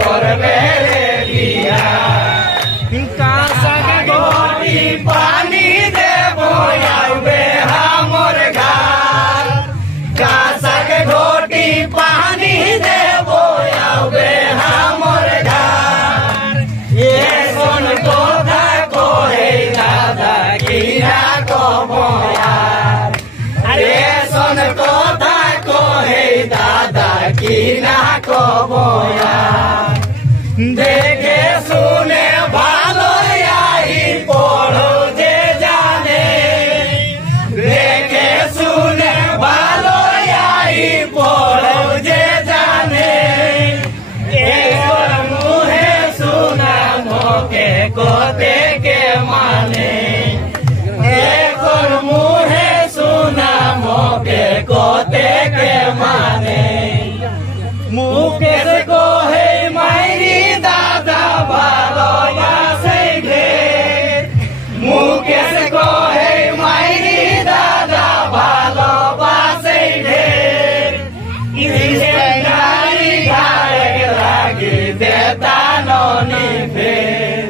करबे रे बिया कांसा घोटी पानी देबो आबे हमर घर कांसा घोटी पानी देबो आबे हमर घर ये सोन कोथा कोहे दादा कीरा कहबो यार अरे सोन कोथा कोहे दादा कीरा कहबो यार देखे सुने भालो आई पढ़ो जे जाने देखे सुने भालो आई पढ़ो जे जाने एक मुहे सुना मोके कोते के माने एक मुहे सुना मोके कोते के माने मुकेश को है मायरी दादा भालोबासे ढेर मुकेश को है मायरी दादा भालोबासे ढेर इसे नारी घाड़े लागी देता नोनी फेर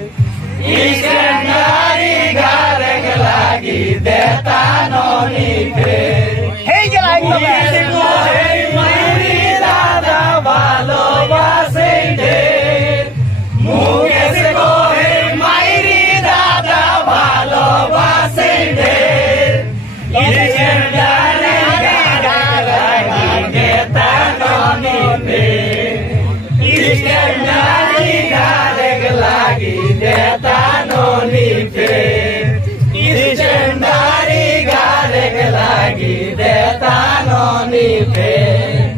इसे नारी घाड़े लागी देता नोनी फेर मुकेश को है मायरी दादा भालोबासे ढेर मुकेश को है मायरी दादा भालोबासे ढेर इसे डाले गाड़ी देता नोनी फेर इसे डाली गाड़ी लागी देता नोनी फेर इसे डाली गाड़ी लागी देता नोनी फेर।